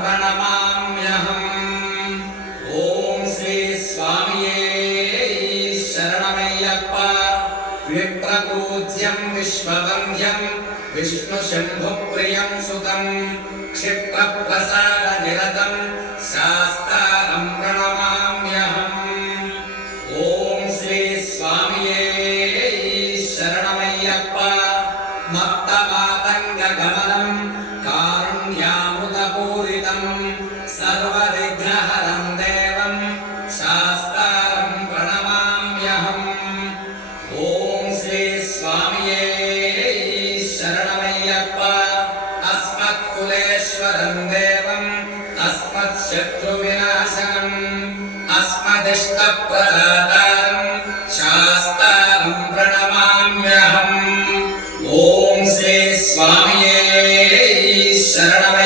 प्रणमाम्यहम्। ॐ श्री स्वामिये शरणमय्यप्पा। विप्रपूज्यं विश्ववन्द्यं विष्णुशम्भुप्रियं सुतं क्षिप्रप्रसादनिरतं शास्तारं प्रणमाम्यहम्। ॐ श्री स्वामिये शरणमय्यप्पा। मत्तमातङ्गगमनं कारुण्यामुदपूरितं सर्वविघ्नहरं देवं शास्तारं प्रणमाम्यहम्। ॐ श्री स्वामिये शरणमय्यप्पा। अस्मत्कुलेश्वरं देवम् अस्मत्शत्रुविनाशनम् अस्मदिष्टप्रदाता